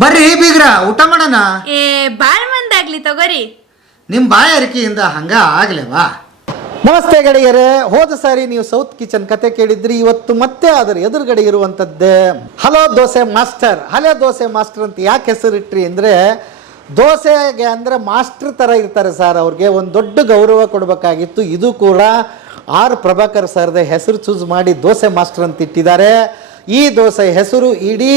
ಬರ್ರಿ ಬೀಗ್ರ ಊಟ ಮಾಡೋಣ? ಏ ಬಾಳ್ ಮಂದಾಗ್ಲಿ ತಗೋರಿ. ನಿಮ್ಮ ಬಾಯಾರಿಕೆಯಿಂದ ಹಂಗ ಆಗ್ಲೇವಾ? ನಮಸ್ತೆ ಗೆಳೆಯರೇ, ಹೋದ ಸಾರಿ ನೀವು ಸೌತ್ ಕಿಚನ್ ಕತೆ ಕೇಳಿದ್ರಿ, ಇವತ್ತು ಮತ್ತೆ ಅದರ ಎದುರುಗಡೆ ಇರುವಂಥದ್ದೇ hello dosa master. Hello dosa master ಅಂತ ಯಾಕೆ ಹೆಸರಿಟ್ರಿ ಅಂದರೆ, ದೋಸೆಗೆ ಅಂದರೆ ಮಾಸ್ಟರ್ ಥರ ಇರ್ತಾರೆ ಸರ್ ಅವ್ರಿಗೆ, ಒಂದು ದೊಡ್ಡ ಗೌರವ ಕೊಡಬೇಕಾಗಿತ್ತು. ಇದು ಕೂಡ ಆರ್ ಪ್ರಭಾಕರ್ ಸರ್ದ ಹೆಸರು ಚೂಸ್ ಮಾಡಿ ದೋಸೆ ಮಾಸ್ಟರ್ ಅಂತ ಇಟ್ಟಿದ್ದಾರೆ. ಈ ದೋಸೆ ಹೆಸರು ಇಡೀ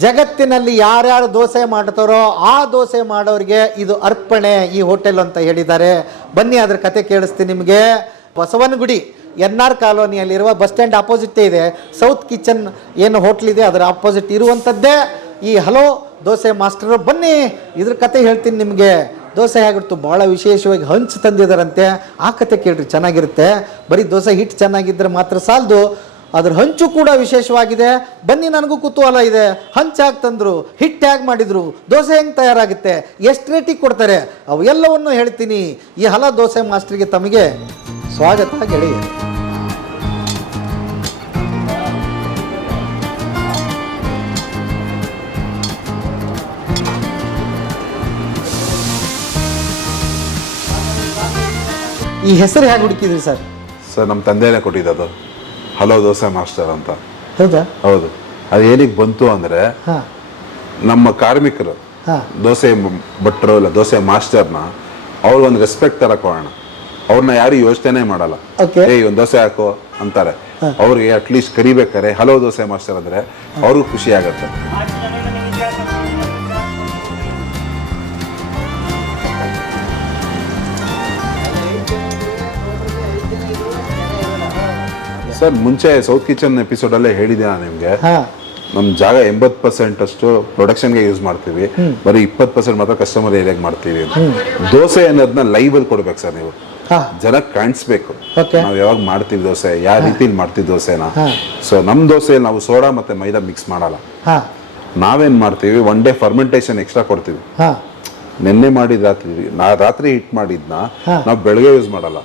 ಜಗತ್ತಿನಲ್ಲಿ ಯಾರ್ಯಾರು ದೋಸೆ ಮಾಡ್ತಾರೋ ಆ ದೋಸೆ ಮಾಡೋರಿಗೆ ಇದು ಅರ್ಪಣೆ ಈ ಹೋಟೆಲ್ ಅಂತ ಹೇಳಿದ್ದಾರೆ. ಬನ್ನಿ ಅದ್ರ ಕತೆ ಕೇಳಿಸ್ತೀನಿ ನಿಮಗೆ. ಬಸವನಗುಡಿ, ಎನ್ ಆರ್ ಕಾಲೋನಿಯಲ್ಲಿರುವ ಬಸ್ ಸ್ಟ್ಯಾಂಡ್ ಅಪೋಸಿಟೇ ಇದೆ. ಸೌತ್ ಕಿಚನ್ ಏನು ಹೋಟ್ಲ್ ಇದೆ, ಅದರ ಅಪೋಸಿಟ್ ಇರುವಂಥದ್ದೇ. ಈ ಹಲೋ ದೋಸೆ ಮಾಸ್ಟರು, ಬನ್ನಿ ಇದ್ರ ಕತೆ ಹೇಳ್ತೀನಿ ನಿಮಗೆ. ದೋಸೆ ಹೇಗಿರ್ತು ಭಾಳ ವಿಶೇಷವಾಗಿ ಹಂಚು ತಂದಿದ್ದಾರಂತೆ. ಆ ಕತೆ ಕೇಳ್ರಿ, ಚೆನ್ನಾಗಿರುತ್ತೆ. ಬರೀ ದೋಸೆ ಹಿಟ್ಟು ಚೆನ್ನಾಗಿದ್ದರೆ ಮಾತ್ರ ಸಾಲದು. ಅದ್ರ ಹಂಚು ಕೂಡ ವಿಶೇಷವಾಗಿದೆ. ಬನ್ನಿ ನನಗೂ ಕುತೂಹಲ ಇದೆ. ಹಂಚು ಹಾಕಿ ತಂದರು ಹಿಟ್ಟು ಹ್ಯಾಗ್ ಮಾಡಿದರು, ದೋಸೆ ಹೆಂಗೆ ತಯಾರಾಗುತ್ತೆ? ಎಷ್ಟು ರೇಟಿಗೆ ಕೊಡ್ತಾರೆ? ಅವು ಎಲ್ಲವನ್ನು ಹೇಳ್ತೀನಿ. ಈ ಹಲ ದೋಸೆ ಮಾಸ್ಟ್ರಿಗೆ ತಮಗೆ ಸ್ವಾಗತ ಗೆಳೆಯ ಈ ಹೆಸರು ಹೇಗೆ ಹುಡುಕಿದ್ರಿ ಸರ್? ಸರ್ ನಮ್ಮ ತಂದೆಯೇ ಕೊಟ್ಟಿದ್ದದು. ಹಲೋ ದೋಸೆ ಮಾಸ್ಟರ್ ಅಂತ. ಹೌದಾ? ಹೌದು. ಅದು ಏನಕ್ಕೆ ಬಂತು ಅಂದರೆ ನಮ್ಮ ಕಾರ್ಮಿಕರು ದೋಸೆ ಭಟ್ರು ಇಲ್ಲ ದೋಸೆ ಮಾಸ್ಟರ್ನ ಅವ್ರಿಗೊಂದು ರೆಸ್ಪೆಕ್ಟ್ ತರ ಕೊಡೋಣ. ಅವ್ರನ್ನ ಯಾರು ಯೋಚನೆ ಮಾಡಲ್ಲ. ಏ ಒಂದು ದೋಸೆ ಹಾಕು ಅಂತಾರೆ. ಅವ್ರಿಗೆ ಅಟ್ಲೀಸ್ಟ್ ಕರಿಬೇಕಾರೆ ಹಲೋ ದೋಸೆ ಮಾಸ್ಟರ್ ಅಂದ್ರೆ ಅವ್ರಿಗೂ ಖುಷಿ ಆಗುತ್ತೆ. ಸರ್ ಮುಂಚೆ ಸೌತ್ ಕಿಚನ್ ಎಪಿಸೋಡಲ್ಲೇ ಹೇಳಿದೆ ನಾನು ನಿಮಗೆ. ನಮ್ ನಮ್ಮ ಜಾಗ ಎಂಬತ್ತು ಪರ್ಸೆಂಟ್ ಅಷ್ಟು ಪ್ರೊಡಕ್ಷನ್ಗೆ ಯೂಸ್ ಮಾಡ್ತೀವಿ. ಬರೀ ಇಪ್ಪತ್ ಪರ್ಸೆಂಟ್ ಮಾತ್ರ ಕಸ್ಟಮರ್ ಏರಿಯಾಗೆ ಮಾಡ್ತೀವಿ ದೋಸೆ ಅನ್ನೋದನ್ನ ಲೈವ್ ಅಲ್ಲಿ ಕೊಡ್ಬೇಕು ಸರ್ ನೀವು. ಜನ ಜನಕ್ಕೆ ಕಾಣಿಸ್ಬೇಕು ನಾವ್ ಯಾವಾಗ ಮಾಡ್ತೀವಿ ದೋಸೆ ಯಾವ ರೀತಿ ಮಾಡ್ತೀವಿ ದೋಸೆನ. ಸೊ ನಮ್ಮ ದೋಸೆಯಲ್ಲಿ ನಾವು ಸೋಡಾ ಮತ್ತೆ ಮೈದಾ ಮಿಕ್ಸ್ ಮಾಡಲ್ಲ. ನಾವೇನ್ ಮಾಡ್ತೀವಿ ಒನ್ ಡೇ ಫರ್ಮೆಂಟೇಷನ್ ಎಕ್ಸ್ಟ್ರಾ ಕೊಡ್ತೀವಿ. ನಿನ್ನೆ ಮಾಡಿದ ರಾತ್ರಿ ನಾ ರಾತ್ರಿ ಹಿಟ್ ಮಾಡಿದ್ನ. ನಾವು ಬೆಳಗ್ಗೆ ಯೂಸ್ ಮಾಡಲ್ಲ.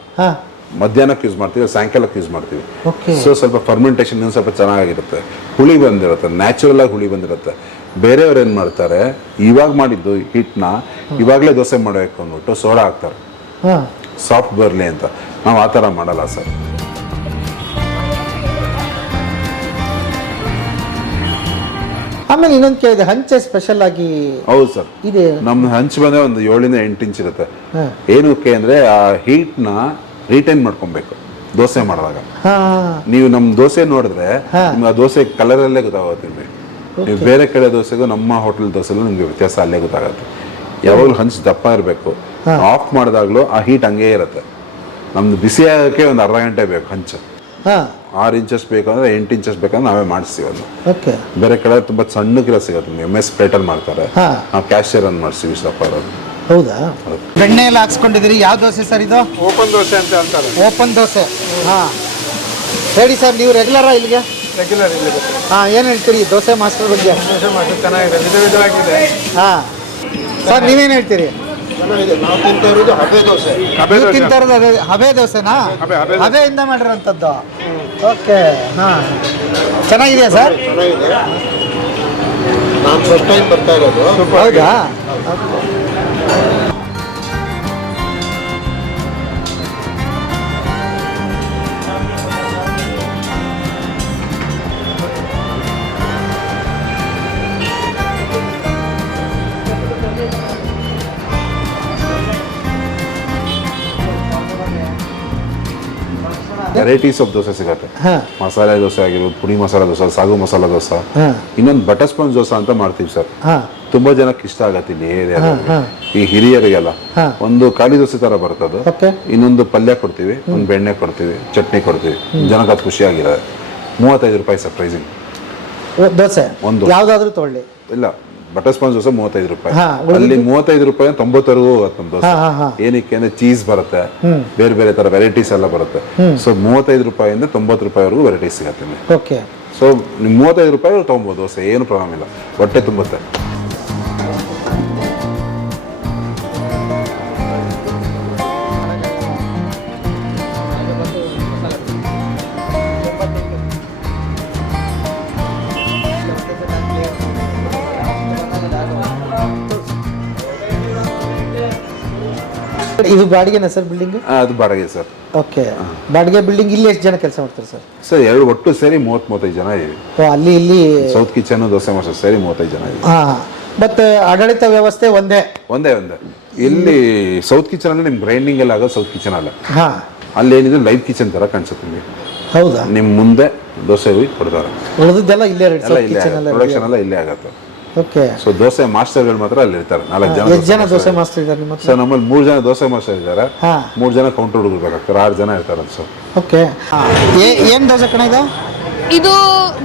ಮಧ್ಯಾಹ್ನಕ್ಕೆ ಯೂಸ್ ಮಾಡ್ತೀವಿ ಸಾಯಂಕಾಲಕ್ಕೆ ಯೂಸ್ ಮಾಡ್ತೀವಿ. ಸೊ ಸ್ವಲ್ಪ ಫರ್ಮೆಂಟೇಷನ್ ಸ್ವಲ್ಪ ಚೆನ್ನಾಗಿರುತ್ತೆ ಹುಳಿ ಬಂದಿರುತ್ತೆ ನ್ಯಾಚುರಲ್ ಆಗಿ ಹುಳಿ ಬಂದಿರುತ್ತೆ. ಬೇರೆಯವ್ರು ಏನು ಮಾಡ್ತಾರೆ ಇವಾಗ ಮಾಡಿದ್ದು ಹಿಟ್ನ ಇವಾಗಲೇ ದೋಸೆ ಮಾಡಬೇಕು ಅಂದ್ಬಿಟ್ಟು ಸೋಡಾ ಹಾಕ್ತಾರೆ. ಸಾಫ್ಟ್ ಬರಲಿ ಅಂತ. ನಾವು ಆ ಥರ ಮಾಡಲ್ಲ ಸರ್. ಆಮೇಲೆ ಇನ್ನೊಂದು ಕೇಳಿದೆ ಹಂಚೆ ಸ್ಪೆಷಲ್ ಆಗಿ ಹೌದು ಸರ್. ಇದೆ. ನಮ್ಮ ಹಂಚು ಬಂದ್ರೆ ಒಂದು ಏಳಿಂದ ಎಂಟು ಇಂಚ್ ಇರುತ್ತೆ. ಏನಕ್ಕೆ ಅಂದ್ರೆ ಆ ಹೀಟ್ನ ರಿಟೈನ್ ಮಾಡ್ಕೊಬೇಕು. ದೋಸೆ ಮಾಡಿದಾಗ. ನೀವು ನಮ್ಮ ದೋಸೆ ನೋಡಿದ್ರೆ. ನಿಮ್ಗೆ ಆ ದೋಸೆ ಕಲರಲ್ಲೇ ಗೊತ್ತಾಗುತ್ತೆ ನಿಮಗೆ. ನೀವು ಬೇರೆ ಕಡೆ ದೋಸೆಗೂ ನಮ್ಮ ಹೋಟೆಲ್ ದೋಸೆಗೂ ನಿಮ್ಗೆ ವ್ಯತ್ಯಾಸ ಅಲ್ಲೇ ಗೊತ್ತಾಗುತ್ತೆ. ಯಾವಾಗಲೂ ಹಂಚು ದಪ್ಪ ಇರಬೇಕು. ಆಫ್ ಮಾಡಿದಾಗಲೂ ಆ ಹೀಟ್ ಹಂಗೆ ಇರುತ್ತೆ. ನಮ್ದು ಬಿಸಿ ಆಗೋಕ್ಕೆ ಒಂದು ಅರ್ಧ ಗಂಟೆ ಬೇಕು ಹಂಚು. ಹಾಂ. ಆರು ಇಂಚಸ್ ಬೇಕಂದ್ರೆ ಎಂಟು ಇಂಚಸ್ ಬೇಕಂದ್ರೆ ನಾವೇ ಮಾಡಿಸ್ತೀವಿ ಅದು. ಬೇರೆ ಕಡೆ ತುಂಬ ಸಣ್ಣ ಕಿಲೋ ಸಿಗುತ್ತೆ ಎಂ ಎಸ್ ಪ್ಲೇಟಲ್ಲಿ ಮಾಡ್ತಾರೆ. ನಾವು ಕ್ಯಾಶಿಯರ್ ಅನ್ನು ಮಾಡಿಸ್ತೀವಿ ದಪ್ಪ ಇರೋದು. ಹೌದಾ? ಬೆಣ್ಣೆ ಎಲ್ಲ ಹಾಕ್ಸ್ಕೊಂಡಿದ್ದೀರಿ? ಯಾವ ದೋಸೆ ಸರ್ ಇದು? ಓಪನ್ ದೋಸೆ ಅಂತ ಹೇಳ್ತಾರೆ ಓಪನ್ ದೋಸೆ. ಹಾಂ. ಹೇಳಿ ಸರ್ ನೀವು ರೆಗ್ಯುಲರಾ ಇಲ್ಲಿಗೆ? ರೆಗ್ಯುಲರ್ ಇಲ್ಲಿಗೆ ಹಾಂ ಏನು ಹೇಳ್ತೀರಿ? ದೋಸೆ ಮಾಸ್ಟರ್ ಬಗ್ಗೆ? ದೋಸೆ ಮಾಸ್ಟರ್ ಚೆನ್ನಾಗಿದೆ ವಿಧ ವಿಧವಾಗಿದೆ. ಹಾಂ. ಸರ್ ನೀವೇನು ಹೇಳ್ತೀರಿ? ನಾವು ತಿಂತಾ ಇರೋದು ಹಬೆ ದೋಸೆ. ಹಬೆ ನೀವು ದೋಸೆ. ತಿಂತಾ ಇರೋದು ಅದೇ ಹಬೆ ದೋಸೆನಾ? ಹಬೆ, ಹಬೆ ದೋಸೆ. ಹಬೆಯಿಂದ ಮಾಡಿರೋಂಥದ್ದು ಓಕೆ ಹಾಂ. ಚೆನ್ನಾಗಿದೆಯಾ ಸರ್? ಚೆನ್ನಾಗಿದೆ. ನಾನು ಫಸ್ಟ್ ಟೈಮ್ ಬರ್ತಾ ಇರೋದು. ಹೌದಾ? Thank you. Varieties of dosa ಸಿಗುತ್ತೆ. ಮಸಾಲೆ ದೋಸೆ ಆಗಿರ್ಬೋದು ಪುಡಿ ಮಸಾಲೆ ದೋಸೆ ಸಾಗು ಮಸಾಲೆ ದೋಸೆ. ಇನ್ನೊಂದು ಬಟರ್ ಸ್ಪಾಂಜ್ ದೋಸೆ ಅಂತ ಮಾಡ್ತೀವಿ ಸರ್. ತುಂಬಾ ಜನಕ್ಕೆ ಇಷ್ಟ ಆಗತ್ತೆ ಇಲ್ಲಿ ಈ ಹಿರಿಯರಿಗೆಲ್ಲ. ಒಂದು ಖಾಲಿ ದೋಸೆ ತರ ಬರ್ತದೆ ಇನ್ನೊಂದು ಪಲ್ಯ ಕೊಡ್ತೀವಿ ಒಂದು ಬೆಣ್ಣೆ ಕೊಡ್ತೀವಿ ಚಟ್ನಿ ಕೊಡ್ತೀವಿ. ಜನಕ್ಕೆ ಅದು ಖುಷಿಯಾಗಿದೆ. ಮೂವತ್ತೈದು ರೂಪಾಯಿ ಸರ್ ಪ್ರೈಸಿಂಗ್ ದೋಸೆ. ಒಂದು. ಯಾವುದಾದ್ರೂ ತಗೊಳ್ಳಿ. ಇಲ್ಲ. ಬಟರ್ ಸ್ಪಾಂಜ್ ದೋಸೆ ಮೂವತ್ತೈದು ರೂಪಾಯಿ? ಅಲ್ಲಿ ಮೂವತ್ತೈದು ರೂಪಾಯಿ ತೊಂಬತ್ತವರೆಗೂ ಹೋಗುತ್ತೆ ನಮ್ಮ ದೋಸೆ. ಏನಕ್ಕೆ ಅಂದ್ರೆ ಚೀಸ್ ಬರುತ್ತೆ. ಬೇರೆ ಬೇರೆ ತರ ವೆರೈಟೀಸ್ ಎಲ್ಲ ಬರುತ್ತೆ. ಸೊ ಮೂವತ್ತೈದು ರೂಪಾಯಿಂದ ತೊಂಬತ್ತು ರೂಪಾಯಿವರೆಗೂ ವೆರೈಟೀಸ್ ಸಿಗುತ್ತೆ ಓಕೆ ಸೊ ಮೂವತ್ತೈದು ರೂಪಾಯಿ ತೊಗೊಬೋದು ದೋಸೆ ಏನು ಪ್ರಾಬ್ಲಮ್ ಇಲ್ಲ. ಹೊಟ್ಟೆ ತುಂಬುತ್ತೆ. ಇದು ಬಾಡಿಗೆನ ಸರ್ ಬಿಲ್ಡಿಂಗ್ ಅದು ಬಾಡಿಗೆ ಸರ್. ಓಕೆ ಬಾಡಿಗೆ ಬಿಲ್ಡಿಂಗ್ ಇಲ್ಲಿ ಎಷ್ಟು ಜನ ಕೆಲಸ ಮಾಡ್ತಾರೆ ಸರ್? ಸರ್ ಎರಡು ಒಟ್ಟು ಸೇರಿ ಮೂವತ್ತ್ ಮೂವತ್ತೈದು ಜನ ಇದೆ ಓ ಅಲ್ಲಿ ಇಲ್ಲಿ ಸೌತ್ ಕಿಚನ್ ದೋಸೆ ಮಾಸ್ಟರ್ ಸೇರಿ ಮೂವತ್ತೈದು ಜನ ಇದ್ದೀವಿ. ಹಾ ಮತ್ತೆ ಆಡಳಿತ ವ್ಯವಸ್ಥೆ ಒಂದೇ? ಒಂದೇ ಒಂದೇ. ಇಲ್ಲಿ ಸೌತ್ ಕಿಚನ್ ಅಂದ್ರೆ ನಿಮ್ ಗ್ರೈಂಡಿಂಗ್ ಎಲ್ಲ ಆಗೋದು ಸೌತ್ ಕಿಚನ್ ಅಲ್ಲ. ಹಾ. ಅಲ್ಲಿ ಏನಿದೆ ಲೈವ್ ಕಿಚನ್ ತರ ಕಾಣಿಸುತ್ತೆ ನಿಮಗೆ. ಹೌದಾ? ನಿಮ್ ಮುಂದೆ ದೋಸೆ ಹೋಗಿ ಕೊಡ್ತಾರೆ ಉಳಿದಿದ್ದೆಲ್ಲ ಇಲ್ಲೇ ರೆಡಿ ಎಲ್ಲ ಇಲ್ಲೇ ಪ್ರೊಡಕ್ಷನ್ ಎಲ್ಲ ಇಲ್ಲೇ ಆಗತ್ತೆ. ಓಕೆ ಸೊ ದೋಸೆ ಮಾಸ್ಟರ್ಗಳು ಮಾತ್ರ ಅಲ್ಲಿ ಇರ್ತಾರೆ. ನಾಲ್ಕು ಜನ ಎಷ್ಟು ಜನ ದೋಸೆ ಮಾಸ್ಟರ್ ಇದ್ದಾರೆ. ನಿಮ್ಮ ಹತ್ರ ಸರ್ ನಮ್ಮಲ್ಲಿ ಮೂರು ಜನ ದೋಸೆ ಮಾಸ್ಟರ್ ಇದ್ದಾರೆ. ಹಾ. ಮೂರು ಜನ ಕೌಂಟರ್ ಹುಡುಗರು ಬೇಕಾಗ್ತಾರೆ. ಆರು ಜನ ಇರ್ತಾರೆ ಸರ್ ಓಕೆ ಏನು ದೋಸೆ ಕಣ ಇದು? ಇದು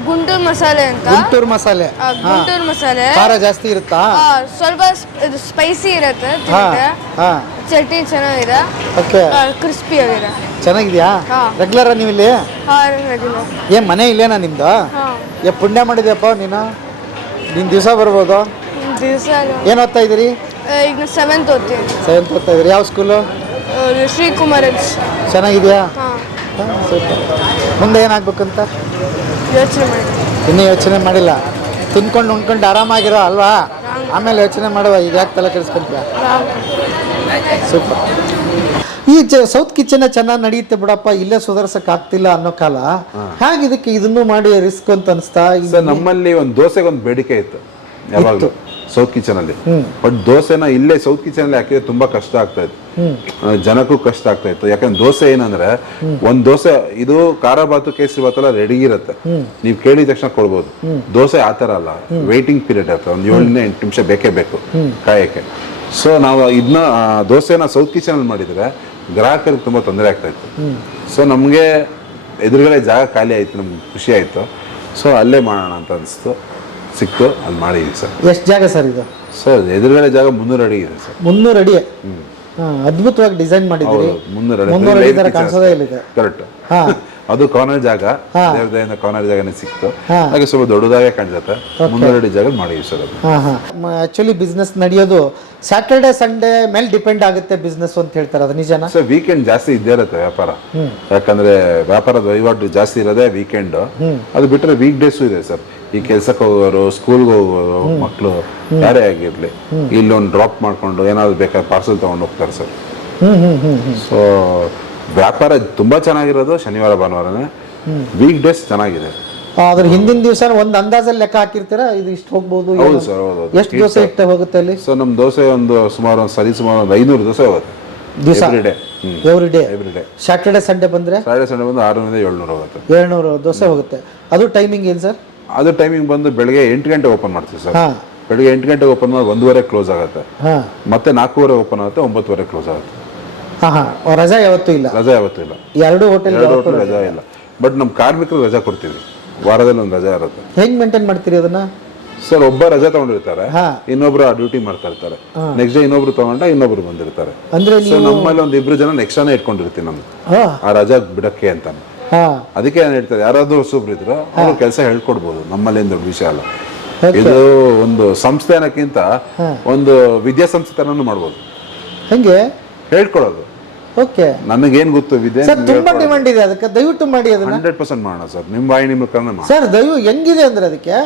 ಗುಂಟೂರು ಮಸಾಲೆ ಅಂತ. ಗುಂಟೂರು ಮಸಾಲೆ. ಆ, ಗುಂಟೂರು ಮಸಾಲೆ. ಖಾರ ಜಾಸ್ತಿ ಇರುತ್ತಾ? ಆ, ಸ್ವಲ್ಪ ಸ್- ಇದು ಸ್ಪೈಸಿ ಇರುತ್ತೆ ಹಾ ಹಾ. ಚಟ್ನಿ ಚೆನ್ನಾಗಿದೆ. ಓಕೆ ಕ್ರಿಸ್ಪಿ ಆಗಿದೆ. ಚೆನ್ನಾಗಿದ್ಯಾ? ಹಾ. ರೆಗ್ಯುಲರ್ ನೀವು ಇಲ್ಲಿ ಹಾ ರೆಗ್ಯುಲರ್ ಏನ್ ಮನೆ ಇಲ್ಲೇನಾ ನಿಮ್ದು? ಹಾ. ಏ ಪುಣ್ಯ ಮಾಡಿದ್ಯಪ್ಪ ನೀನು? ನಿನ್ ದಿವಸ ಬರ್ಬೋದು? ದಿವಸ ಏನು ಓದ್ತಾ ಇದ್ದೀರಿ? ಈಗ ಸೆವೆಂತ್ ಓದ್ತೀನಿ. ಸೆವೆಂತ್ ಓದ್ತಾ ಇದ್ದೀರಿ. ಯಾವ ಸ್ಕೂಲು ಶ್ರೀ ಶ್ರೀಕುಮಾರ್ ಚೆನ್ನಾಗಿದ್ಯಾ? ಹಾ, ಸೂಪರ್ ಮುಂದೆ ಏನಾಗ್ಬೇಕಂತ? ಯೋಚನೆ ಮಾಡಿ ಇನ್ನೂ ಯೋಚನೆ ಮಾಡಿಲ್ಲ. ತಿನ್ಕೊಂಡು ಉಣ್ಕೊಂಡು ಆರಾಮಾಗಿರೋ ಅಲ್ವಾ? ಆಮೇಲೆ ಯೋಚನೆ ಮಾಡುವ. ಈಗ ಯಾಕೆ ತಲೆ ಕೆಡಿಸ್ಕೊಂತೀಯ? ಸೂಪರ್ ಈ ಜ ಸೌತ್ ಕಿಚನ್ ಚೆನ್ನಾಗಿ ನಡೆಯುತ್ತೆ ಬಿಡಪ್ಪ ಇಲ್ಲೇ ಸುಧಾರಿಸಕ್ ಆಗ್ತಿಲ್ಲ ಅನ್ನೋ ಕಾಲ. ಹಾಗೆ ಇದಕ್ಕೆ ಇದನ್ನು ಮಾಡಿ ರಿಸ್ಕ್ ಅಂತ ಅನಿಸ್ತಾ ಸರ್ ನಮ್ಮಲ್ಲಿ ಒಂದು ದೋಸೆಗೆ ಒಂದು ಬೇಡಿಕೆ ಇತ್ತು ಯಾವಾಗಲೂ ಸೌತ್ ಕಿಚನ್ ಅಲ್ಲಿ ಬಟ್ ದೋಸೆನ ಇಲ್ಲೇ ಸೌತ್ ಕಿಚನ್ ಅಲ್ಲಿ ಹಾಕಿದ್ರೆ ತುಂಬಾ ಕಷ್ಟ ಆಗ್ತಾ ಇತ್ತು. ಜನಕ್ಕೂ ಕಷ್ಟ ಆಗ್ತಾ ಇತ್ತು. ಯಾಕಂದ್ರೆ ದೋಸೆ ಏನಂದ್ರೆ ಒಂದ್ ದೋಸೆ ಇದು ಖಾರ ಬಾತು ಕೇಸರಿ ಬಾತ್ ಎಲ್ಲ ರೆಡಿ ಇರುತ್ತೆ ನೀವು ಕೇಳಿದ ತಕ್ಷಣ ಕೊಡ್ಬೋದು. ದೋಸೆ ಆತರ ಅಲ್ಲ. ವೇಟಿಂಗ್ ಪೀರಿಯಡ್ ಇರುತ್ತೆ. ಒಂದ್ ಏಳರಿಂದ ಎಂಟು ನಿಮಿಷ ಬೇಕೇ ಬೇಕು ಕಾಯಕ್ಕೆ. ಸೊ ನಾವು ಇದನ್ನ ದೋಸೆನ ಸೌತ್ ಕಿಚನ್ ಅಲ್ಲಿ ಮಾಡಿದ್ರೆ ಗ್ರಾಹಕರಿಗೆ ತುಂಬಾ ತೊಂದರೆ ಆಗ್ತಾ ಇತ್ತು. ಸೊ ನಮಗೆ ಎದುರುಗಡೆ ಜಾಗ ಖಾಲಿ ಆಯ್ತು ನಮ್ಗೆ ಖುಷಿ ಆಯಿತು. ಸೊ ಅಲ್ಲೇ ಮಾಡೋಣ ಅಂತ ಅನಿಸ್ತು. ಸಿಕ್ತು ಅಲ್ಲಿ ಮಾಡಿದ್ವಿ ಸರ್. ಎಷ್ಟು ಜಾಗ ಸರ್ ಇದು? ಸರ್ ಎದುರುಗಡೆ ಜಾಗ ಮುನ್ನೂರು ಅಡಿ ಇದೆ ಸರ್. ಮುನ್ನೂರು ಅಡಿ. ಅದ್ಭುತವಾಗಿ ಡಿಸೈನ್ ಮಾಡಿದ್ದೀರಿ. ಹೌದು ಮುನ್ನೂರು ಮುನ್ನೂರು ಅಡಿ ಥರ ಅಡಿ ಕಾಣಿಸೋದೇ ಕರೆಕ್ಟ್ ಹಾ. ಅದು ಕಾರ್ನರ್ ಜಾಗ ದೇವದಾಯಿಂದ ದೇವ್ರದಯಿಂದ ಕಾರ್ನರ್ ಜಾಗನೇ ಸಿಕ್ತು. ಹಾಗೆ ಸ್ವಲ್ಪ ದೊಡ್ಡದಾಗೆ ಕಾಣಿಸುತ್ತೆ ಮುನ್ನೂರಡಿ ಜಾಗ ಮಾಡಿ ಸರ್ ಅದು ಆಕ್ಚುಲಿ ಬಿಸ್ನೆಸ್ ನಡೆಯೋದು ಸ್ಯಾಟರ್ಡೆ ಸಂಡೇ ಮೇಲೆ ಡಿಪೆಂಡ್ ಆಗುತ್ತೆ ಬಿಸ್ನೆಸ್ ಅಂತ ಹೇಳ್ತಾರೆ ಅದು ನಿಜನಾ? ಸರ್ ವೀಕೆಂಡ್ ಜಾಸ್ತಿ ಇದ್ದೇ ಇರುತ್ತೆ ವ್ಯಾಪಾರ. ಯಾಕಂದ್ರೆ ವ್ಯಾಪಾರದ ವಹಿವಾಟು ಜಾಸ್ತಿ ಇರೋದೇ ವೀಕೆಂಡ್ ಅದು ಬಿಟ್ಟರೆ ವೀಕ್ ಡೇಸು ಇದೆ ಸರ್. ಈ ಕೆಲ್ಸಕ್ಕೆ ಹೋಗೋರು ಸ್ಕೂಲ್ಗೆ ಹೋಗೋರು ಮಕ್ಕಳು ಯಾರೇ ಆಗಿರ್ಲಿ ಇಲ್ಲೊಂದು ಡ್ರಾಪ್ ಮಾಡ್ಕೊಂಡು ಏನಾದ್ರು ಬೇಕಾದ್ರೆ ಪಾರ್ಸಲ್ ತಗೊಂಡು ಹೋಗ್ತಾರೆ ಸರ್. ಸೊ ವ್ಯಾಪಾರ ತುಂಬಾ ಚೆನ್ನಾಗಿರೋದು ಶನಿವಾರ ಭಾನುವಾರನೇ. ವೀಕ್ ಡೇಸ್ ಚೆನ್ನಾಗಿದೆ. ಅದ್ರ ಹಿಂದಿನ ದಿವಸ ಒಂದು ಅಂದಾಜಲ್ಲಿ ಲೆಕ್ಕ ಹಾಕಿರ್ತೀರಾ? ಇದು ಇಷ್ಟು ಹೋಗ್ಬೋದು ಹೌದು ಸರ್ ಹೌದು ಎಷ್ಟು ದೋಸೆ ಇಟ್ಟು ಹೋಗುತ್ತೆ ಅಲ್ಲಿ? ಸೊ ನಮ್ಮ ದೋಸೆ ಒಂದು ಸುಮಾರು ಒಂದು ಸರಿ ಸುಮಾರು ಒಂದು ಐನೂರು ದೋಸೆ ಹೋಗುತ್ತೆ. ದಿವಸ? Day every day every day Saturday Sunday ಬಂದ್ರೆ? ಸಾಟರ್ಡೆ ಸಂಡೇ ಬಂದು ಆರುನೂರಿಂದ ಏಳ್ನೂರು ಹೋಗುತ್ತೆ. ಏಳ್ನೂರು ದೋಸೆ ಹೋಗುತ್ತೆ. ಅದು ಟೈಮಿಂಗ್ ಏನು ಸರ್? ಅದು ಟೈಮಿಂಗ್ ಬಂದು ಬೆಳಗ್ಗೆ ಎಂಟು ಗಂಟೆ ಓಪನ್ ಮಾಡ್ತೀವಿ ಸರ್. ಬೆಳಗ್ಗೆ ಎಂಟು ಗಂಟೆಗೆ ಓಪನ್ ಮಾಡಿ ಒಂದೂವರೆ ಕ್ಲೋಸ್ ಆಗುತ್ತೆ. ಮತ್ತೆ ನಾಲ್ಕೂವರೆ ಓಪನ್ ಆಗುತ್ತೆ ಒಂಬತ್ತುವರೆ ಕ್ಲೋಸ್ ಆಗುತ್ತೆ. ಹಾ ರಜಾ ಯಾವತ್ತೂ ಇಲ್ಲ. ರಜಾ ಯಾವತ್ತೂ ಇಲ್ಲ. ಎರಡು ಹೋಟೆಲ್ ಎರಡು ಹೋಟೆಲ್ ರಜಾ ಇಲ್ಲ. ಬಟ್ ನಮ್ಮ ಕಾರ್ಮಿಕರು ರಜಾ ಕೊಡ್ತೀವಿ. ವಾರದಲ್ಲಿ ಒಂದು ರಜಾ ಇರುತ್ತೆ. ಹೆಂಗ್ ಮೇಂಟೈನ್ ಮಾಡ್ತೀರಿ ಅದನ್ನ? ಸರ್ ಒಬ್ಬ ರಜಾ ತಗೊಂಡಿರ್ತಾರೆ. ಇನ್ನೊಬ್ರು ಡ್ಯೂಟಿ ಮಾಡ್ತಾ ಇರ್ತಾರೆ. ನೆಕ್ಸ್ಟ್ ಡೇ ಇನ್ನೊಬ್ರು ತಗೊಂಡ ಇನ್ನೊಬ್ರು ಬಂದಿರ್ತಾರೆ. ಅಂದ್ರೆ ಸೊ ನಮ್ಮಲ್ಲಿ ಒಂದು ಇಬ್ರು ಜನ ಎಕ್ಸ್ಟ್ರಾನೇ ಇಟ್ಕೊಂಡಿರ್ತೀವಿ ನಮ್ಗೆ ಹಾ. ಆ ರಜಾ ಬಿಡಕ್ಕೆ ಅಂತ. ಅದಕ್ಕೆ ಏನ್ ಹೇಳ್ತಾರೆ ಯಾರಾದ್ರೂ ಹೊಸಬ್ರು ಇದ್ರು ಅವ್ರು ಕೆಲಸ ಹೇಳ್ಕೊಡ್ಬೋದು. ನಮ್ಮಲ್ಲಿ ದೊಡ್ಡ ವಿಷಯ ಅಲ್ಲ. ಇದು ಒಂದು ಸಂಸ್ಥೆ ಅನ್ನಕ್ಕಿಂತ ಒಂದು ವಿದ್ಯಾಸಂಸ್ಥೆ ತರನು ಮಾಡ್ಬೋದು. ಹೆಂಗೆ? ಹೇಳ್ಕೊಡೋದು. ಓಕೆ ನನಗೇನು ಗೊತ್ತು ವಿದ್ಯೆ? ಸರ್ ತುಂಬಾ ಡಿಮಾಂಡ್ ಇದೆ ಅದಕ್ಕೆ ದಯವಿಟ್ಟು ಮಾಡಿ ಅದನ್ನ. ಹಂಡ್ರೆಡ್ ಪರ್ಸೆಂಟ್ ಮಾಡೋಣ ಸರ್ ನಿಮ್ಮ ಬಾಯಿ ನಿಮ್ಮ ಕಾರಣ ಮಾಡಿ ಸರ್ ದಯವು ಹೆಂಗಿದೆ ಅಂದ್ರೆ ಅದಕ್ಕೆ?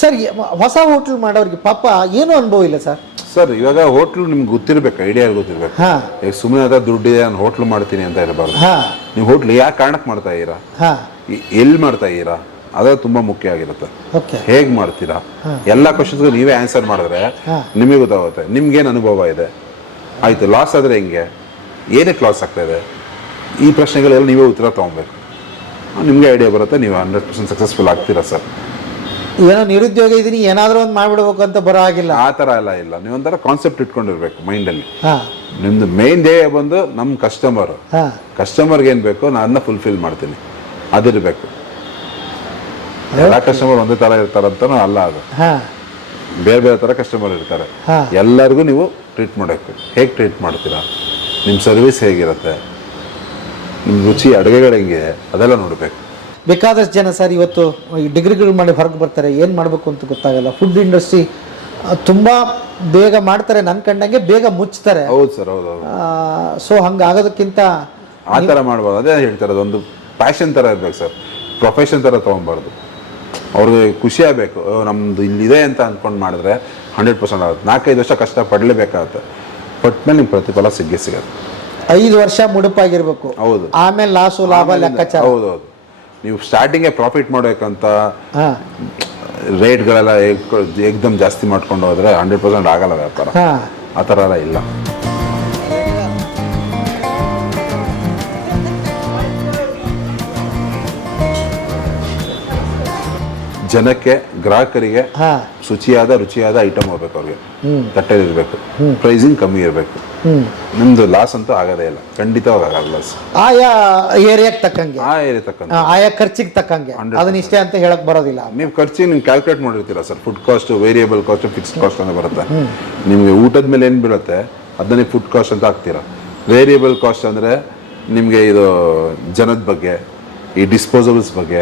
ಸರ್ ಹೊಸ ಹೋಟ್ಲ್ ಮಾಡೋರಿಗೆ ಪಾಪ ಏನು ಅನುಭವ ಇಲ್ಲ ಸರ್ ಸರ್ ಇವಾಗ ಹೋಟ್ಲು ನಿಮ್ಗೆ ಗೊತ್ತಿರ್ಬೇಕು ಐಡಿಯಾ ಗೊತ್ತಿರ್ಬೇಕು. ಹಾ. ಈಗ ಸುಮ್ಮನೆ ಅದ ದುಡ್ಡಿದೆ ನಾನು ಹೋಟ್ಲು ಮಾಡ್ತೀನಿ ಅಂತ ಇರಬಾರ್ದು. ನೀವು ಹೋಟ್ಲು ಯಾಕೆ ಕಾರಣಕ್ಕೆ ಮಾಡ್ತಾ ಇದ್ದೀರಾ? ಎಲ್ಲಿ ಮಾಡ್ತಾ ಇದ್ದೀರಾ? ಅದೇ ತುಂಬಾ ಮುಖ್ಯ ಆಗಿರುತ್ತೆ. ಓಕೆ ಹೇಗ್ ಮಾಡ್ತೀರಾ? ಎಲ್ಲ ಕ್ವಶನ್ಸ್ಗೂ ನೀವೇ ಆನ್ಸರ್ ಮಾಡಿದ್ರೆ. ನಿಮಗೆ ಗೊತ್ತಾಗುತ್ತೆ. ನಿಮ್ಗೇನು ಅನುಭವ ಇದೆ? ಆಯ್ತು ಲಾಸ್ ಆದ್ರೆ ಹೆಂಗೆ? ಏನಕ್ಕೆ ಲಾಸ್ ಆಗ್ತಾ ಇದೆ? ಈ ಪ್ರಶ್ನೆಗಳೆಲ್ಲ ನೀವೇ ಉತ್ತರ ತಗೊಬೇಕು. ನಿಮಗೆ ಐಡಿಯಾ ಬರುತ್ತೆ ನೀವು ಹಂಡ್ರೆಡ್ ಪರ್ಸೆಂಟ್ ಸಕ್ಸಸ್ಫುಲ್ ಆಗ್ತೀರಾ ಸರ್? ಏನೋ ನಿರುದ್ಯೋಗ ಇದೀನಿ ಏನಾದರೂ ಒಂದು ಮಾಡಿಬಿಡ್ಬೇಕು ಅಂತ ಬರೋ ಆಗಿಲ್ಲ ಆ ಥರ ಎಲ್ಲ ಇಲ್ಲ. ನೀವೊಂಥರ ಕಾನ್ಸೆಪ್ಟ್ ಇಟ್ಕೊಂಡಿರ್ಬೇಕು ಮೈಂಡಲ್ಲಿ ನಿಮ್ಮದು ನಿಮ್ದು ಮೇನ್ ಧ್ಯೇಯ ಬಂದು ನಮ್ಮ ಕಸ್ಟಮರ್ ಕಸ್ಟಮರ್ಗೆ ಏನು ಬೇಕೋ ನಾನು ಅದನ್ನ ಫುಲ್ಫಿಲ್ ಮಾಡ್ತೀನಿ. ಅದಿರಬೇಕು. ಎಲ್ಲ ಕಸ್ಟಮರ್ ಒಂದೇ ಥರ ಇರ್ತಾರಂತನೂ ಅಲ್ಲ ಅದು. ಬೇರೆ ಬೇರೆ ಥರ ಕಸ್ಟಮರ್ ಇರ್ತಾರೆ. ಎಲ್ಲರಿಗೂ ನೀವು ಟ್ರೀಟ್ ಮಾಡಬೇಕು. ಹೇಗೆ ಟ್ರೀಟ್ ಮಾಡ್ತೀರಾ? ನಿಮ್ಮ ಸರ್ವಿಸ್ ಹೇಗಿರುತ್ತೆ? ನಿಮ್ಮ ರುಚಿ ಅಡುಗೆಗಳು ಹೆಂಗೆ? ಅದೆಲ್ಲ ನೋಡಬೇಕು. ಬೇಕಾದಷ್ಟು ಜನ ಸರ್ ಇವತ್ತು ಈ ಡಿಗ್ರಿಗಳು ಮಾಡಿ ಹೊರಗೆ ಬರ್ತಾರೆ ಏನು ಮಾಡಬೇಕು ಅಂತ ಗೊತ್ತಾಗಲ್ಲ. ಫುಡ್ ಇಂಡಸ್ಟ್ರಿ ತುಂಬ ಬೇಗ ಮಾಡ್ತಾರೆ ನನ್ನ ಕಂಡಂಗೆ ಬೇಗ ಮುಚ್ತಾರೆ. ಹೌದು ಸರ್ ಹೌದು ಹೌದು. ಸೊ ಹಂಗೆ ಆಗೋದಕ್ಕಿಂತ ಆ ಥರ ಮಾಡ್ಬೋದು. ಅದೇ ಹೇಳ್ತಾರೆ ಅದೊಂದು ಪ್ಯಾಷನ್ ಥರ ಇರಬೇಕು ಸರ್. ಪ್ರೊಫೆಷನ್ ಥರ ತೊಗೊಬಾರ್ದು. ಅವ್ರಿಗೆ ಖುಷಿ ಆಗಬೇಕು. ನಮ್ಮದು ಇಲ್ಲಿದೆ ಅಂತ ಅಂದ್ಕೊಂಡು ಮಾಡಿದ್ರೆ ಹಂಡ್ರೆಡ್ ಪರ್ಸೆಂಟ್ ಆಗುತ್ತೆ. ನಾಲ್ಕೈದು ವರ್ಷ ಕಷ್ಟ ಪಡಲೇಬೇಕಾಗುತ್ತೆ ಪಟ್ಮೇಲೆ ನಿಮ್ಗೆ ಪ್ರತಿಫಲ ಸಿಗ್ಗೆ ಸಿಗುತ್ತೆ. ಐದು ವರ್ಷ ಮುಡುಪಾಗಿರ್ಬೇಕು. ಹೌದು. ಆಮೇಲೆ ಲಾಸು ಲಾಭ ಲೆಕ್ಕಾಚಾರ. ಹೌದು ಹೌದು ನೀವು ಸ್ಟಾರ್ಟಿಂಗೇ ಪ್ರಾಫಿಟ್ ಮಾಡಬೇಕಂತ ರೇಟ್ಗಳೆಲ್ಲ ಏಕ್ದಮ್ ಜಾಸ್ತಿ ಮಾಡ್ಕೊಂಡು ಹೋದ್ರೆ ಹಂಡ್ರೆಡ್ ಪರ್ಸೆಂಟ್ ಆಗಲ್ಲ ವ್ಯಾಪಾರ. ಆ ಥರ ಎಲ್ಲ ಇಲ್ಲ. ಜನಕ್ಕೆ ಗ್ರಾಹಕರಿಗೆ ಹಾಂ. ಶುಚಿಯಾದ ರುಚಿಯಾದ ಐಟಮ್ ಹೋಗ್ಬೇಕು ಅವ್ರಿಗೆ. ತಟ್ಟೆಲಿ ಇರಬೇಕು. ಪ್ರೈಸಿಂಗ್ ಕಮ್ಮಿ ಇರಬೇಕು. ನಿಮ್ದು ಲಾಸ್ ಅಂತೂ ಆಗೋದೇ ಇಲ್ಲ. ಖಂಡಿತವಾಗಿ ಆಗಲ್ಲ ಲಾಸ್ ಆಯಾ ಏರಿಯಾಕ್ಕೆ ತಕ್ಕಂಗೆ. ಆ ಏರಿಯಾ ತಕ್ಕಂತ ಆ, ಆಯಾ ಖರ್ಚಿಗೆ ತಕ್ಕಂಗೆ. ಅದನ್ನ ಇಷ್ಟೇ ಅಂತ ಹೇಳಕ್ ಬರೋದಿಲ್ಲ. ನೀವು ಖರ್ಚಿಗೆ ನೀವು calculate ಮಾಡಿರ್ತೀರಾ sir? Food cost variable cost fixed cost ಅಂತ ಬರುತ್ತೆ. ನಿಮಗೆ ಊಟದ ಮೇಲೆ ಏನು ಬೀಳುತ್ತೆ? ಅದನ್ನೇ ಫುಡ್ ಕಾಸ್ಟ್ ಅಂತ ಹಾಕ್ತೀರಾ. ವೇರಿಯಬಲ್ ಕಾಸ್ಟ್ ಅಂದರೆ ನಿಮಗೆ ಇದು ಜನದ ಬಗ್ಗೆ ಈ ಡಿಸ್ಪೋಸಬಲ್ಸ್ ಬಗ್ಗೆ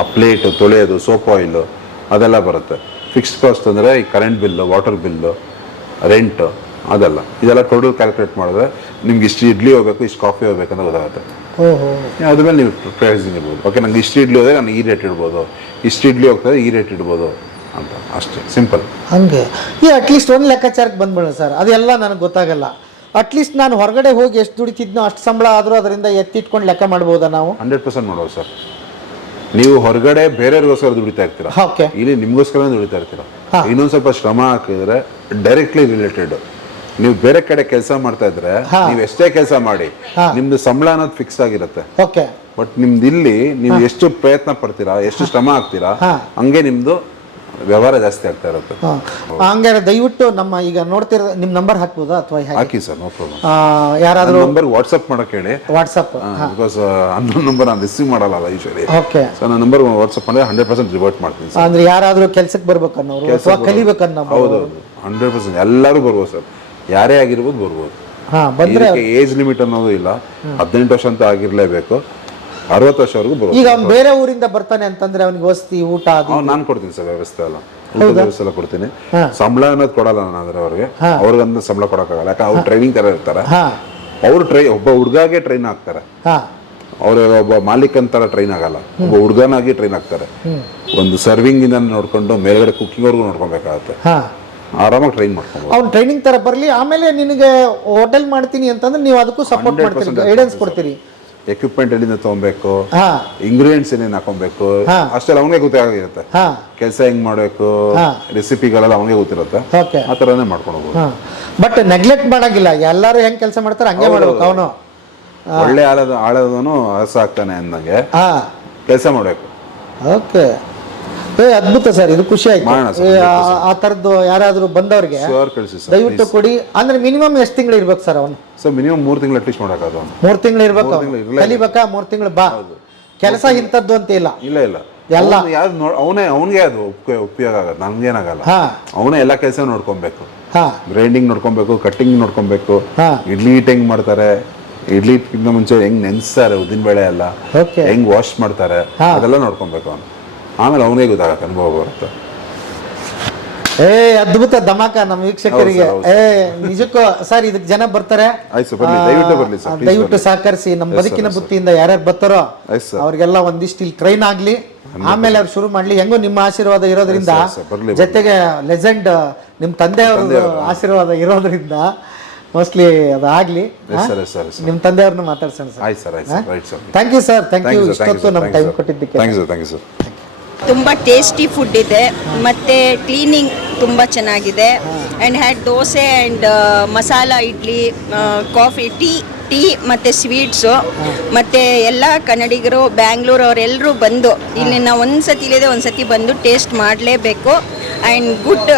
ಆ ಪ್ಲೇಟ್ ತೊಳೆಯೋದು ಸೋಪ್ ಆಯಿಲು ಅದೆಲ್ಲ ಬರುತ್ತೆ. ಫಿಕ್ಸ್ಡ್ ಕಾಸ್ಟ್ ಅಂದರೆ ಈ current bill water bill rent ಅದೆಲ್ಲ. ಇದೆಲ್ಲ ಟೋಟಲ್ ಕ್ಯಾಲ್ಕುಲೇಟ್ ಮಾಡಿದ್ರೆ ನಿಮ್ಗೆ ಇಷ್ಟು ಇಡ್ಲಿ ಹೋಗಬೇಕು ಇಷ್ಟು ಕಾಫಿ ಹೋಗ್ಬೇಕು ಅಂತ ಗೊತ್ತಾಗುತ್ತೆ. ಓಹೋ. ಅದ್ರ ಮೇಲೆ ನೀವು ಪ್ರೈಸಿಂಗ್ ಇರ್ಬೋದು. ಓಕೆ ನಂಗೆ ಇಷ್ಟು ಇಡ್ಲಿ ಹೋದ್ರೆ ನಾನು ಈ ರೇಟ್ ಇಡ್ಬೋದು. ಇಷ್ಟು ಇಡ್ಲಿ ಹೋಗ್ತದೆ ಈ ರೇಟ್ ಇಡ್ಬೋದು ಅಂತ. ಅಷ್ಟೇ ಸಿಂಪಲ್ ಹಂಗೆ. ಈ ಅಟ್ಲೀಸ್ಟ್ ಒಂದು ಲೆಕ್ಕಾಚಾರಕ್ಕೆ ಬಂದ್ಬಿಡೋಣ ಸರ್. ಅದೆಲ್ಲ ನನಗೆ ಗೊತ್ತಾಗಲ್ಲ. ಅಟ್ಲೀಸ್ಟ್ ನಾನು ಹೊರಗಡೆ ಹೋಗಿ ಎಷ್ಟು ದುಡಿತಿದ್ನೋ ಅಷ್ಟು ಸಂಬಳ ಆದರೂ ಅದರಿಂದ ಎತ್ತಿಟ್ಕೊಂಡು ಲೆಕ್ಕ ಮಾಡ್ಬೋದಾ ನಾವು? ಹಂಡ್ರೆಡ್ ಪರ್ಸೆಂಟ್ ನೋಡೋದು ಸರ್. ನೀವು ಹೊರಗಡೆ ಬೇರೆಯವ್ರಿಗೋಸ್ಕರ ದುಡಿತಾ ಇರ್ತೀರಾ? ಓಕೆ ಇಲ್ಲಿ ನಿಮ್ಗೋಸ್ಕರ ದುಡಿತಾ ಇರ್ತೀರಾ? ಇನ್ನೊಂದ್ ಸ್ವಲ್ಪ ಶ್ರಮ ಹಾಕಿದ್ರೆ ಡೈರೆಕ್ಟ್ಲಿ ರಿಲೇಟೆಡ್ ನೀವು ಬೇರೆ ಕಡೆ ಕೆಲಸ ಮಾಡ್ತಾ ಇದ್ರೆ. ನೀವು ಎಷ್ಟೇ ಕೆಲಸ ಮಾಡಿ. ನಿಮ್ದು ಸಂಬಳ ಅನ್ನೋದು ಫಿಕ್ಸ್ ಆಗಿರುತ್ತೆ. ಓಕೆ ಬಟ್ ನಿಮ್ದು ಇಲ್ಲಿ ನೀವು ಎಷ್ಟು ಪ್ರಯತ್ನ ಪಡ್ತೀರಾ ಎಷ್ಟು ಶ್ರಮ ಹಾಕ್ತೀರಾ. ಹಂಗೆ ನಿಮ್ದು ವ್ಯವಹಾರ ಜಾಸ್ತಿ ಆಗ್ತಾ ಇರುತ್ತೆ. ಹಂಗಾರೆ ದಯವಿಟ್ಟು ನಮ್ಮ ಈಗ ನೋಡ್ತಿರೋ ನಿಮ್ಮ ನಂಬರ್ ಹಾಕ್ಬೋದಾ ಅಥವಾ ಹಾಕಿ ಸರ್ ನೋ ಪ್ರಾಬ್ಲಮ್ ಯಾರಾದರೂ ನಂಬರ್ ವಾಟ್ಸಪ್ ಮಾಡಕ್ ಹೇಳಿ. ವಾಟ್ಸಪ್ ಬಿಕಾಸ್ ಅನ್ನೋ ನಂಬರ್ ನಾನು ರಿಸೀವ್ ಮಾಡಲ್ಲ ಯೂಶಲಿ ಓಕೆ ಸೊ ನನ್ನ ನಂಬರ್ ವಾಟ್ಸಪ್ ಮಾಡಿದ್ರೆ ಹಂಡ್ರೆಡ್ ಪರ್ಸೆಂಟ್ ರಿವರ್ಟ್ ಮಾಡ್ತೀನಿ ಸರ್. ಅಂದ್ರೆ ಯಾರಾದರೂ ಕೆಲ್ಸಕ್ಕೆ ಬರ್ಬೇಕನ್ನೋರು ಅಥವಾ ಹೌದು ಹೌದು ಹಂಡ್ರೆಡ್ ಪರ್ಸೆಂಟ್ ಎಲ್ಲರೂ ಬರ್ಬೋದು ಸರ್. ಯಾರೇ ಆಗಿರ್ಬೋದು ಬರ್ಬೋದು. ಹಾ ಬಂದ್ರೆ ಏಜ್ ಲಿಮಿಟ್ ಅನ್ನೋದು ಇಲ್ಲ. ಹದಿನೆಂಟು ವರ್ಷ ಅಂತ ಆಗಿರ್ಲೇಬೇಕು. ಅರವತ್ತು ವರ್ಷವರೆಗೂ ಬರೋದು. ಈಗ ಅವ್ನು ಬೇರೆ ಊರಿಂದ ಬರ್ತಾನೆ ಅಂತಂದ್ರೆ ಅವನಿಗೆ ವಸತಿ ಊಟ ಅದು ಅವ್ನು ನಾನು ಕೊಡ್ತೀನಿ ಸರ್ ವ್ಯವಸ್ಥೆ ಎಲ್ಲ. ಊಟದ ವ್ಯವಸ್ಥೆ ಎಲ್ಲ ಕೊಡ್ತೀನಿ. ಸಂಬಳ ಅನ್ನೋದು ಕೊಡಲ್ಲ ನಾನು ಅಂದ್ರೆ ಅವ್ರಿಗೆ. ಅವ್ರಿಗಂತ ಸಂಬಳ ಕೊಡೋಕ್ಕಾಗಲ್ಲ. ಯಾಕಂದ್ರೆ ಅವ್ರು ಟ್ರೈನಿಂಗ್ ತರ ಇರ್ತಾರೆ. ಅವ್ರು ಟ್ರೈ ಒಬ್ಬ ಹುಡುಗಾಗೆ ಟ್ರೈನ್ ಆಗ್ತಾರೆ ಅವ್ರ ಒಬ್ಬ ಮಾಲೀಕನ್ ತರ ಟ್ರೈನ್ ಆಗಲ್ಲ. ಒಬ್ಬ ಹುಡುಗನಾಗಿ ಟ್ರೈನ್ ಆಗ್ತಾರೆ ಒಂದು ಸರ್ವಿಂಗ್ ಇಂದ ನೋಡ್ಕೊಂಡು ಮೇಲ್ಗಡೆ ಕುಕಿಂಗ್ ವರ್ಗು ನೋಡ್ಕೊಬೇಕಾಗತ್ತೆ. ಆರಾಮಾಗಿ ಟ್ರೈನ್ ಮಾಡ್ಕೊಂಡು ಅವ್ನು ಟ್ರೈನಿಂಗ್ ತರ ಬರಲಿ. ಆಮೇಲೆ ನಿನಗೆ ಹೋಟೆಲ್ ಮಾಡ್ತೀನಿ ಅಂತಂದ್ರೆ ನೀವು ಅದಕ್ಕೂ ಸಪೋರ್ಟ್ ಮಾಡ್ತೀರಿ. ಗೈಡೆನ್ಸ್ ಕೊಡ್ತೀರಿ. ಎಕ್ವಿಪ್ಮೆಂಟ್ ಎಲ್ಲಿಂದ ತಗೊಬೇಕು? ಹಾ. ಇಂಗ್ರೀಡಿಯೆಂಟ್ಸ್ ಏನೇನು ಹಾಕೊಬೇಕು. ಅಷ್ಟೆಲ್ಲ ಅವನಿಗೆ ಗೊತ್ತಾಗಿರುತ್ತೆ ಹಾ. ಕೆಲಸ ಹೆಂಗ್ ಮಾಡಬೇಕು. ರೆಸಿಪಿಗಳೆಲ್ಲ ಅವನಿಗೆ ಗೊತ್ತಿರುತ್ತೆ. ಓಕೆ. ಆ ತರನೇ ಮಾಡ್ಕೊಂಡು ಹೋಗ್ಬೋದು. ಬಟ್ ನೆಗ್ಲೆಕ್ಟ್ ಮಾಡಂಗಿಲ್ಲ. ಎಲ್ಲರೂ ಹೆಂಗ್ ಕೆಲಸ ಮಾಡ್ತಾರೆ ಹಂಗೆ ಮಾಡ್ಬೇಕು ಅವನು. ಒಳ್ಳೆ ಆಳದ ಆಳದನು ಹಸ ಆಗ್ತಾನೆ ಅಂದಂಗೆ ಹಾ. ಕೆಲಸ ಮಾಡಬೇಕು. ಓಕೆ. ಏ ಅದ್ಭುತ ಸರ್ ಇದು ಖುಷಿ ಆಯ್ತು. ಮಾಡೋಣ sir, ಏ, ಆ- ತರದ್ದು ಯಾರಾದ್ರೂ ಬಂದವ್ರಿಗೆ ಸರ್ ಕಳಿಸಿ ಸರ್ ದಯವಿಟ್ಟು ಕೊಡಿ. ಅಂದ್ರೆ ಮಿನಿಮಮ್ ಎಷ್ಟು ತಿಂಗಳು ಇರ್ಬೇಕು ಸರ್ ಅವನು? ಸೊ ಮಿನಿಮಮ್ ಮೂರು ತಿಂಗಳು ಅಟ್ಲೀಸ್ಟ್ ಮಾಡೋಕ್ಕಾಗ ಮೂರ್ ತಿಂಗಳು ಇರ್ಬೇಕು ಮೂರ್ ತಿಂಗ್ಳು ಇರ್ಲೇಬೇಕು. ಕಲಿಬೇಕಾ? ಮೂರ್ ತಿಂಗಳು ಬಾ. ಕೆಲಸ ಇಂಥದ್ದು ಅಂತ ಇಲ್ಲ. ಇಲ್ಲ ಇಲ್ಲ. ಎಲ್ಲ. ಯಾವ್ದು ಅವನೇ ಅವನಿಗೆ ಅದು ಉಪಯೋಗ ಉಪಯೋಗ ಆಗುತ್ತೆ ನಮ್ಗೇನಾಗಲ್ಲ ಹಾ. ಅವನೇ ಎಲ್ಲ ಕೆಲಸ ನೋಡ್ಕೊಬೇಕು. ಹಾ. ಗ್ರೈಂಡಿಂಗ್ ನೋಡ್ಕೊಬೇಕು ಕಟ್ಟಿಂಗ್ ನೋಡ್ಕೊಬೇಕು. ಹಾ. ಇಡ್ಲಿ ಇಟ್ ಹೆಂಗ್ ಮಾಡ್ತಾರೆ? ಇಡ್ಲಿ ಹಿಟ್ಟಿಗಿಂತ ಮುಂಚೆ ಹೆಂಗ್ ನೆನ್ಸ್ತಾರೆ ಉದ್ದಿನ ಬೇಳೆ ಎಲ್ಲ? ಓಕೆ ಹೆಂಗ್ ವಾಶ್ ಮಾಡ್ತಾರೆ. ಅದೆಲ್ಲ ನೋಡ್ಕೊಬೇಕು ಅವನು. ಆಮೇಲೆ ಅವನಿಗೆ ಗೊತ್ತಾಗತ್ತೆ ಅನುಭವ ಬರುತ್ತೆ. ಏ ಅದ್ಭುತ ಧಮಾಕ ನಮ್ಮ ವೀಕ್ಷಕರಿಗೆ. ಏ ನಿಜಕ್ಕೂ ಸರ್ ಇದಕ್ಕೆ ಜನ ಬರ್ತಾರೆ. ದಯವಿಟ್ಟು ಸಹಕರಿಸಿ ನಮ್ಮ ಬದುಕಿನ ಬುತ್ತಿಯಿಂದ ಯಾರ್ಯಾರು ಬರ್ತಾರೋ. ಅವ್ರಿಗೆಲ್ಲ ಒಂದಿಷ್ಟು ಇಲ್ಲಿ ಟ್ರೈನ್ ಆಗ್ಲಿ. ಆಮೇಲೆ ಅವ್ರು ಶುರು ಮಾಡ್ಲಿ. ಹೆಂಗೋ ನಿಮ್ಮ ಆಶೀರ್ವಾದ ಇರೋದ್ರಿಂದ. ಜೊತೆಗೆ ಲೆಜೆಂಡ್ ನಿಮ್ಮ ತಂದೆಯವ್ರ ಆಶೀರ್ವಾದ ಇರೋದ್ರಿಂದ ಮೋಸ್ಟ್ಲಿ ಅದು ಆಗ್ಲಿ ನಿಮ್ಮ ತಂದೆಯವ್ರನ್ನ ಮಾತಾಡ್ಸೋಣ sir thank you sir thank you thank you ಇಷ್ಟೊತ್ತು ನಮ್ಮ ಟೈಮ್ ಕೊಟ್ಟಿದ್ದಕ್ಕೆ. Thank you sir thank you sir ತುಂಬ ಟೇಸ್ಟಿ ಫುಡ್ ಇದೆ. ಮತ್ತು ಕ್ಲೀನಿಂಗ್ ತುಂಬ ಚೆನ್ನಾಗಿದೆ. And had dosa and masala idli coffee tea tea ಮತ್ತು ಸ್ವೀಟ್ಸು ಮತ್ತು ಎಲ್ಲ ಕನ್ನಡಿಗರು ಬ್ಯಾಂಗ್ಳೂರು ಅವರೆಲ್ಲರೂ ಬಂದು ಇಲ್ಲಿ ನಾವು ಒಂದು ಸತಿ ಇಲ್ಲದೆ ಒಂದು ಸತಿ ಬಂದು ಟೇಸ್ಟ್ ಮಾಡಲೇಬೇಕು ಆ್ಯಂಡ್ ಗುಡ್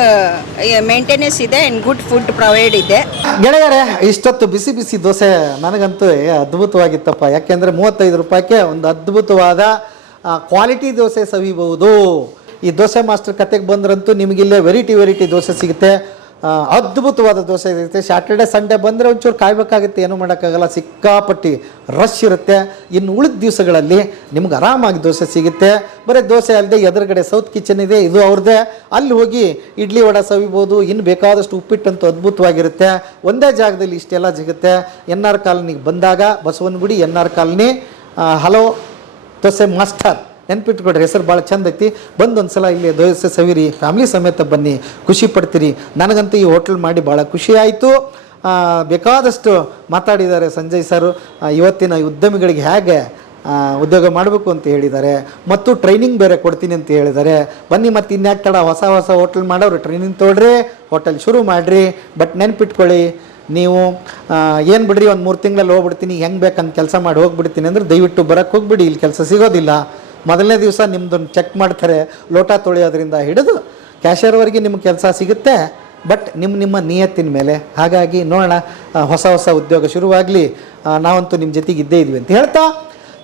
ಮೇಂಟೆನೆನ್ಸ್ ಇದೆ ಆ್ಯಂಡ್ ಗುಡ್ ಫುಡ್ ಪ್ರೊವೈಡ್ ಇದೆ. ಗೆಳೆಯರೇ, ಇಷ್ಟೊತ್ತು ಬಿಸಿ ಬಿಸಿ ದೋಸೆ ನನಗಂತೂ ಅದ್ಭುತವಾಗಿತ್ತಪ್ಪ. ಯಾಕೆಂದರೆ ಮೂವತ್ತೈದು ರೂಪಾಯಿಗೆ ಒಂದು ಅದ್ಭುತವಾದ ಕ್ವಾಲಿಟಿ ದೋಸೆ ಸವಿಬಹುದು ಈ ದೋಸೆ ಮಾಸ್ಟರ್ ಕತೆಗೆ ಬಂದ್ರಂತೂ ನಿಮಗಿಲ್ಲೇ ವೆರೈಟಿ ವೆರೈಟಿ ದೋಸೆ ಸಿಗುತ್ತೆ. ಅದ್ಭುತವಾದ ದೋಸೆ ಸಿಗುತ್ತೆ. ಸ್ಯಾಟರ್ಡೆ ಸಂಡೇ ಬಂದರೆ ಒಂಚೂರು ಕಾಯ್ಬೇಕಾಗುತ್ತೆ, ಏನೂ ಮಾಡೋಕ್ಕಾಗಲ್ಲ. ಸಿಕ್ಕಾಪಟ್ಟಿ ರಶ್ ಇರುತ್ತೆ. ಇನ್ನು ಉಳಿದ ದಿವಸಗಳಲ್ಲಿ ನಿಮ್ಗೆ ಆರಾಮಾಗಿ ದೋಸೆ ಸಿಗುತ್ತೆ. ಬರೀ ದೋಸೆ ಅಲ್ಲದೆ ಎದುರುಗಡೆ ಸೌತ್ ಕಿಚನ್ ಇದೆ, ಇದು ಅವ್ರದ್ದೇ. ಅಲ್ಲಿ ಹೋಗಿ ಇಡ್ಲಿ ವಡ ಸವಿಬೋದು ಇನ್ನು ಬೇಕಾದಷ್ಟು ಉಪ್ಪಿಟ್ಟಂತೂ ಅದ್ಭುತವಾಗಿರುತ್ತೆ. ಒಂದೇ ಜಾಗದಲ್ಲಿ ಇಷ್ಟೆಲ್ಲ ಸಿಗುತ್ತೆ. ಎನ್ ಆರ್ ಕಾಲನಿಗೆ ಬಂದಾಗ Basavanagudi N R colony. Hello dosa master. ನೆನ್ಪಿಟ್ಕೊಡ್ರಿ ಹೆಸರು ಭಾಳ ಚಂದ ಐತಿ. ಬಂದು ಸಲ ಇಲ್ಲಿ ದೋಸೆ ಸವಿರಿ, ಫ್ಯಾಮಿಲಿ ಸಮೇತ ಬನ್ನಿ, ಖುಷಿ ಪಡ್ತೀರಿ. ನನಗಂತೂ ಈ ಹೋಟ್ಲ್ ಮಾಡಿ ಭಾಳ ಖುಷಿ ಆಯಿತು. ಬೇಕಾದಷ್ಟು ಮಾತಾಡಿದ್ದಾರೆ ಸಂಜಯ್ ಸರ್. ಇವತ್ತಿನ ಉದ್ಯಮಿಗಳಿಗೆ ಹೇಗೆ ಉದ್ಯೋಗ ಮಾಡಬೇಕು ಅಂತ ಹೇಳಿದ್ದಾರೆ. ಮತ್ತು ಟ್ರೈನಿಂಗ್ ಬೇರೆ ಕೊಡ್ತೀನಿ ಅಂತ ಹೇಳಿದ್ದಾರೆ. ಬನ್ನಿ ಮತ್ತು ಇನ್ಯಾಕೆ ತಡ, ಹೊಸ ಹೊಸ ಹೋಟ್ಲ್ ಮಾಡೋರು ಟ್ರೈನಿಂಗ್ ತೊಗೊಳ್ರಿ ಹೋಟೆಲ್ ಶುರು ಮಾಡಿರಿ. ಬಟ್ ನೆನ್ಪಿಟ್ಕೊಳ್ಳಿ ನೀವು ಏನು ಬಿಡ್ರಿ, ಒಂದು ಮೂರು ತಿಂಗಳಲ್ಲಿ ಹೋಗ್ಬಿಡ್ತೀನಿ, ಹೆಂಗೆ ಬೇಕಂತ ಕೆಲಸ ಮಾಡಿ ಹೋಗ್ಬಿಡ್ತೀನಿ ಅಂದ್ರೆ ದಯವಿಟ್ಟು ಬರೋಕ್ಕೆ ಹೋಗ್ಬಿಡಿ, ಇಲ್ಲಿ ಕೆಲಸ ಸಿಗೋದಿಲ್ಲ. ಮೊದಲನೇ ದಿವಸ ನಿಮ್ಮದನ್ನು ಚೆಕ್ ಮಾಡ್ತಾರೆ, ಲೋಟ ತೊಳೆಯೋದ್ರಿಂದ ಹಿಡಿದು ಕ್ಯಾಶಿಯರ್ವರೆಗೆ ನಿಮ್ಗೆ ಕೆಲಸ ಸಿಗುತ್ತೆ, ಬಟ್ ನಿಮ್ಮ ನಿಮ್ಮ ನಿಯತ್ತಿನ ಮೇಲೆ. ಹಾಗಾಗಿ ನೋಡೋಣ ಹೊಸ ಹೊಸ ಉದ್ಯೋಗ ಶುರುವಾಗಲಿ ನಾವಂತೂ ನಿಮ್ಮ ಜೊತೆಗೆ ಇದ್ದೇ ಇದ್ವಿ ಅಂತ ಹೇಳ್ತಾ,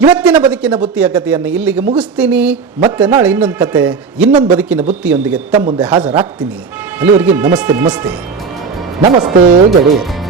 ಇವತ್ತಿನ ಬದುಕಿನ ಬುತ್ತಿಯ ಕಥೆಯನ್ನು ಇಲ್ಲಿಗೆ ಮುಗಿಸ್ತೀನಿ. ಮತ್ತೆ ನಾಳೆ ಇನ್ನೊಂದು ಕತೆ, ಇನ್ನೊಂದು ಬದುಕಿನ ಬುತ್ತಿಯೊಂದಿಗೆ ತಮ್ಮ ಮುಂದೆ ಹಾಜರಾಗ್ತೀನಿ. ಅಲ್ಲಿವರೆಗೆ ನಮಸ್ತೆ ನಮಸ್ತೆ. ನಮಸ್ತೆ ಗೆಳೆಯರು